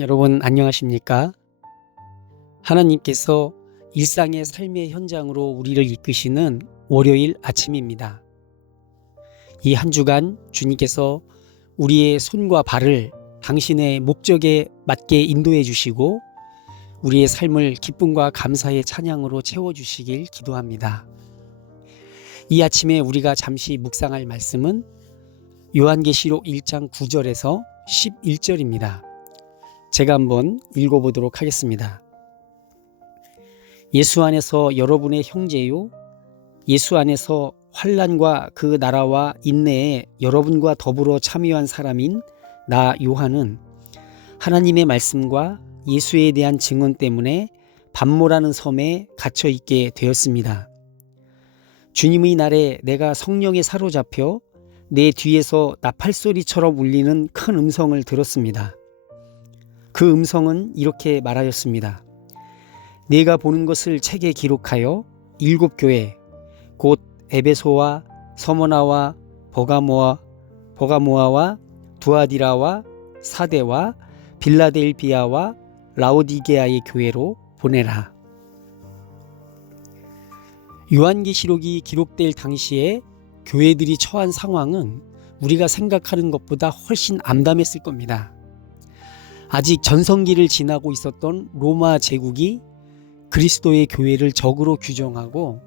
여러분 안녕하십니까? 하나님께서 일상의 삶의 현장으로 우리를 이끄시는 월요일 아침입니다. 이 한 주간 주님께서 우리의 손과 발을 당신의 목적에 맞게 인도해 주시고 우리의 삶을 기쁨과 감사의 찬양으로 채워주시길 기도합니다. 이 아침에 우리가 잠시 묵상할 말씀은 요한계시록 1장 9절에서 11절입니다. 제가 한번 읽어보도록 하겠습니다. 예수 안에서 여러분의 형제요, 예수 안에서 환난과 그 나라와 인내에 여러분과 더불어 참여한 사람인 나 요한은 하나님의 말씀과 예수에 대한 증언 때문에 반모라는 섬에 갇혀 있게 되었습니다. 주님의 날에 내가 성령에 사로잡혀 내 뒤에서 나팔소리처럼 울리는 큰 음성을 들었습니다. 그 음성은 이렇게 말하였습니다. 내가 보는 것을 책에 기록하여 7 교회 곧 에베소와 서머나와 버가모아와 두아디라와 사데와 빌라델비아와 라오디게아의 교회로 보내라. 요한계시록이 기록될 당시에 교회들이 처한 상황은 우리가 생각하는 것보다 훨씬 암담했을 겁니다. 아직 전성기를 지나고 있었던 로마 제국이 그리스도의 교회를 적으로 규정하고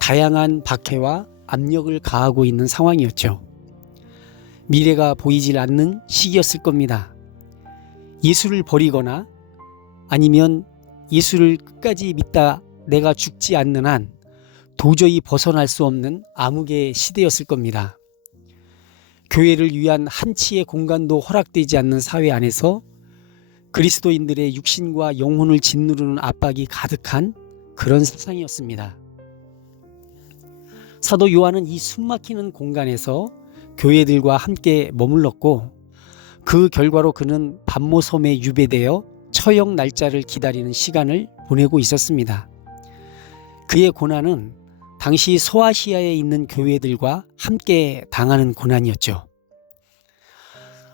다양한 박해와 압력을 가하고 있는 상황이었죠. 미래가 보이질 않는 시기였을 겁니다. 예수를 버리거나 아니면 예수를 끝까지 믿다 내가 죽지 않는 한 도저히 벗어날 수 없는 암흑의 시대였을 겁니다. 교회를 위한 한치의 공간도 허락되지 않는 사회 안에서 그리스도인들의 육신과 영혼을 짓누르는 압박이 가득한 그런 세상이었습니다. 사도 요한은 이 숨막히는 공간에서 교회들과 함께 머물렀고 그 결과로 그는 반모섬에 유배되어 처형 날짜를 기다리는 시간을 보내고 있었습니다. 그의 고난은 당시 소아시아에 있는 교회들과 함께 당하는 고난이었죠.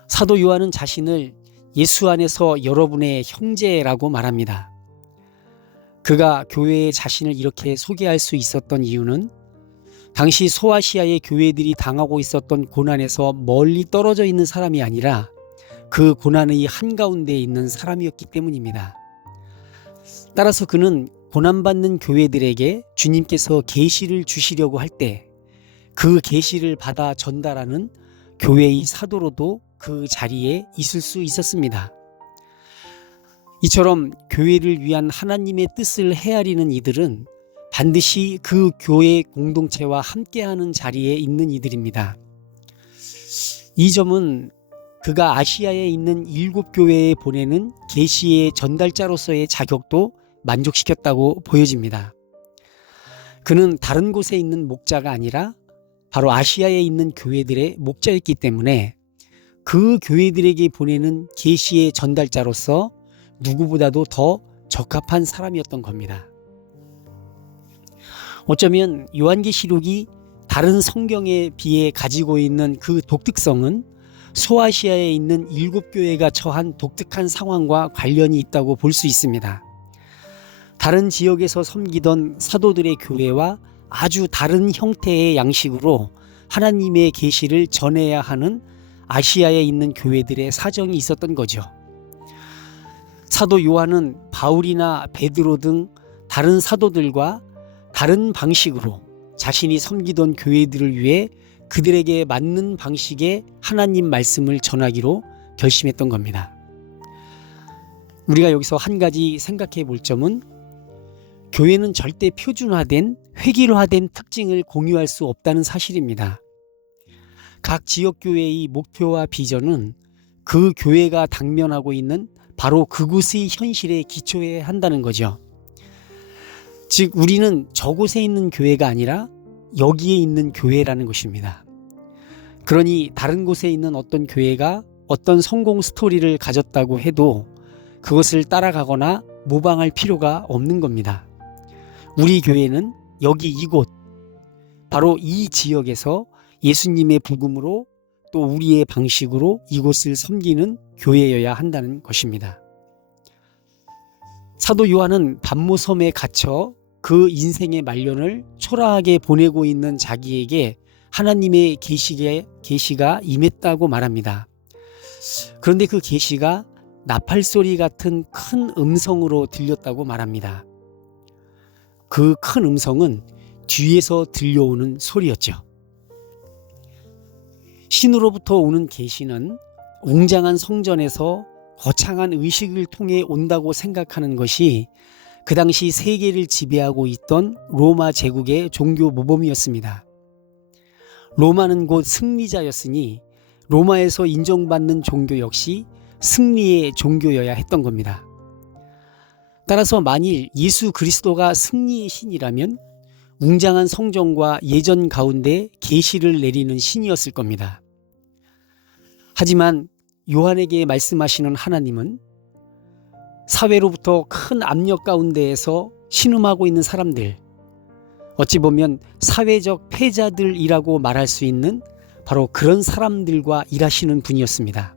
사도 요한은 자신을 예수 안에서 여러분의 형제라고 말합니다. 그가 교회에 자신을 이렇게 소개할 수 있었던 이유는 당시 소아시아의 교회들이 당하고 있었던 고난에서 멀리 떨어져 있는 사람이 아니라 그 고난의 한가운데에 있는 사람이었기 때문입니다. 따라서 그는 고난받는 교회들에게 주님께서 계시를 주시려고 할 때 그 계시를 받아 전달하는 교회의 사도로도 그 자리에 있을 수 있었습니다. 이처럼 교회를 위한 하나님의 뜻을 헤아리는 이들은 반드시 그 교회 공동체와 함께하는 자리에 있는 이들입니다. 이 점은 그가 아시아에 있는 7 교회에 보내는 계시의 전달자로서의 자격도 만족시켰다고 보여집니다. 그는 다른 곳에 있는 목자가 아니라 바로 아시아에 있는 교회들의 목자였기 때문에 그 교회들에게 보내는 계시의 전달자로서 누구보다도 더 적합한 사람이었던 겁니다. 어쩌면 요한계시록이 다른 성경에 비해 가지고 있는 그 독특성은 소아시아에 있는 7 교회가 처한 독특한 상황과 관련이 있다고 볼 수 있습니다. 다른 지역에서 섬기던 사도들의 교회와 아주 다른 형태의 양식으로 하나님의 계시를 전해야 하는 아시아에 있는 교회들의 사정이 있었던 거죠. 사도 요한은 바울이나 베드로 등 다른 사도들과 다른 방식으로 자신이 섬기던 교회들을 위해 그들에게 맞는 방식의 하나님 말씀을 전하기로 결심했던 겁니다. 우리가 여기서 한 가지 생각해 볼 점은 교회는 절대 표준화된 획일화된 특징을 공유할 수 없다는 사실입니다. 각 지역교회의 목표와 비전은 그 교회가 당면하고 있는 바로 그곳의 현실에 기초해야 한다는 거죠. 즉 우리는 저곳에 있는 교회가 아니라 여기에 있는 교회라는 것입니다. 그러니 다른 곳에 있는 어떤 교회가 어떤 성공 스토리를 가졌다고 해도 그것을 따라가거나 모방할 필요가 없는 겁니다. 우리 교회는 여기 이곳, 바로 이 지역에서 예수님의 복음으로 또 우리의 방식으로 이곳을 섬기는 교회여야 한다는 것입니다. 사도 요한은 반모섬에 갇혀 그 인생의 말년을 초라하게 보내고 있는 자기에게 하나님의 계시가 임했다고 말합니다. 그런데 그 계시가 나팔소리 같은 큰 음성으로 들렸다고 말합니다. 그 큰 음성은 뒤에서 들려오는 소리였죠. 신으로부터 오는 계시는 웅장한 성전에서 거창한 의식을 통해 온다고 생각하는 것이 그 당시 세계를 지배하고 있던 로마 제국의 종교 모범이었습니다. 로마는 곧 승리자였으니 로마에서 인정받는 종교 역시 승리의 종교여야 했던 겁니다. 따라서 만일 예수 그리스도가 승리의 신이라면 웅장한 성전과 예전 가운데 계시를 내리는 신이었을 겁니다. 하지만 요한에게 말씀하시는 하나님은 사회로부터 큰 압력 가운데에서 신음하고 있는 사람들, 어찌 보면 사회적 패자들이라고 말할 수 있는 바로 그런 사람들과 일하시는 분이었습니다.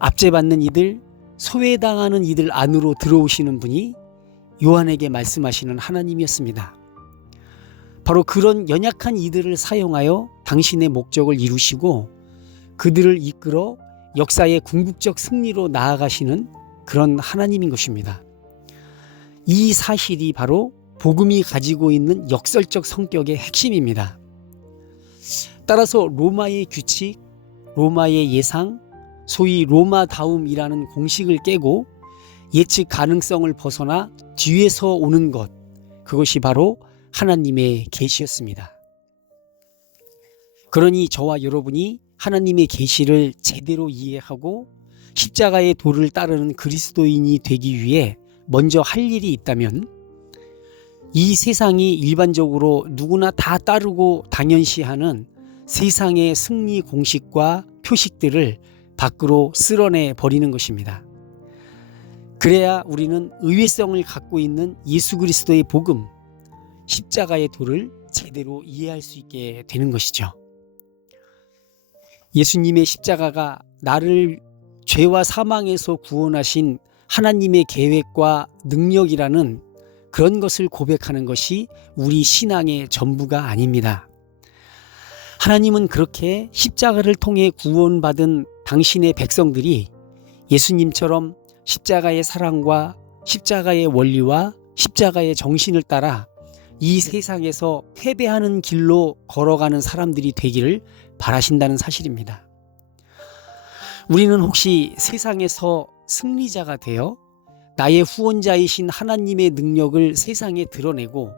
압제받는 이들, 소외당하는 이들 안으로 들어오시는 분이 요한에게 말씀하시는 하나님이었습니다. 바로 그런 연약한 이들을 사용하여 당신의 목적을 이루시고 그들을 이끌어 역사의 궁극적 승리로 나아가시는 그런 하나님인 것입니다. 이 사실이 바로 복음이 가지고 있는 역설적 성격의 핵심입니다. 따라서 로마의 규칙, 로마의 예상, 소위 로마다움이라는 공식을 깨고 예측 가능성을 벗어나 뒤에서 오는 것, 그것이 바로 하나님의 계시였습니다. 그러니 저와 여러분이 하나님의 계시를 제대로 이해하고 십자가의 도를 따르는 그리스도인이 되기 위해 먼저 할 일이 있다면 이 세상이 일반적으로 누구나 다 따르고 당연시하는 세상의 승리 공식과 표식들을 밖으로 쓸어내 버리는 것입니다. 그래야 우리는 의외성을 갖고 있는 예수 그리스도의 복음, 십자가의 도를 제대로 이해할 수 있게 되는 것이죠. 예수님의 십자가가 나를 죄와 사망에서 구원하신 하나님의 계획과 능력이라는 그런 것을 고백하는 것이 우리 신앙의 전부가 아닙니다. 하나님은 그렇게 십자가를 통해 구원받은 당신의 백성들이 예수님처럼 십자가의 사랑과 십자가의 원리와 십자가의 정신을 따라 이 세상에서 패배하는 길로 걸어가는 사람들이 되기를 바라신다는 사실입니다. 우리는 혹시 세상에서 승리자가 되어 나의 후원자이신 하나님의 능력을 세상에 드러내고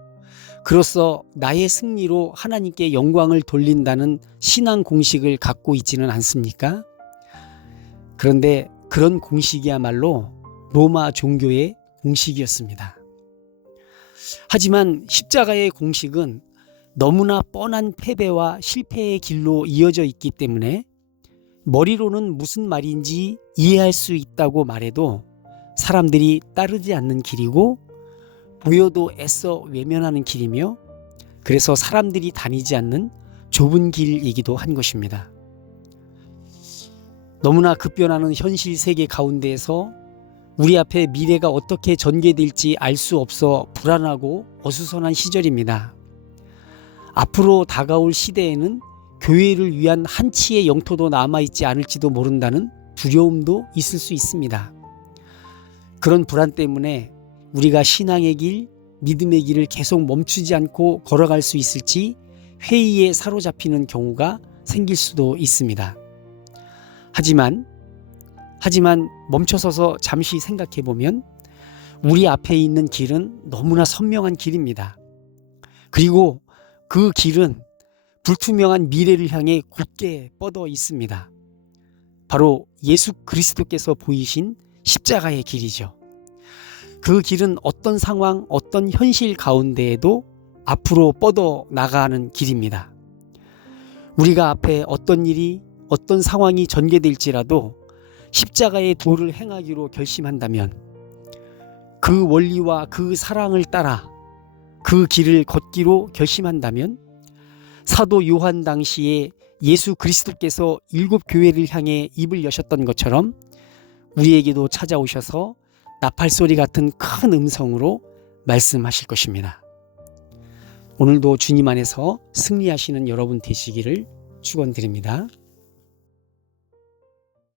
그로써 나의 승리로 하나님께 영광을 돌린다는 신앙 공식을 갖고 있지는 않습니까? 그런데 그런 공식이야말로 로마 종교의 공식이었습니다. 하지만 십자가의 공식은 너무나 뻔한 패배와 실패의 길로 이어져 있기 때문에 머리로는 무슨 말인지 이해할 수 있다고 말해도 사람들이 따르지 않는 길이고 보여도 애써 외면하는 길이며 그래서 사람들이 다니지 않는 좁은 길이기도 한 것입니다. 너무나 급변하는 현실 세계 가운데에서 우리 앞에 미래가 어떻게 전개될지 알 수 없어 불안하고 어수선한 시절입니다. 앞으로 다가올 시대에는 교회를 위한 한치의 영토도 남아있지 않을지도 모른다는 두려움도 있을 수 있습니다. 그런 불안 때문에 우리가 신앙의 길, 믿음의 길을 계속 멈추지 않고 걸어갈 수 있을지 회의에 사로잡히는 경우가 생길 수도 있습니다. 하지만 멈춰서서 잠시 생각해 보면 우리 앞에 있는 길은 너무나 선명한 길입니다. 그리고 그 길은 불투명한 미래를 향해 굳게 뻗어 있습니다. 바로 예수 그리스도께서 보이신 십자가의 길이죠. 그 길은 어떤 상황, 어떤 현실 가운데에도 앞으로 뻗어 나가는 길입니다. 우리가 앞에 어떤 일이, 어떤 상황이 전개될지라도 십자가의 도를 행하기로 결심한다면 그 원리와 그 사랑을 따라 그 길을 걷기로 결심한다면 사도 요한 당시에 예수 그리스도께서 7 교회를 향해 입을 여셨던 것처럼 우리에게도 찾아오셔서 나팔소리 같은 큰 음성으로 말씀하실 것입니다. 오늘도 주님 안에서 승리하시는 여러분 되시기를 축원드립니다.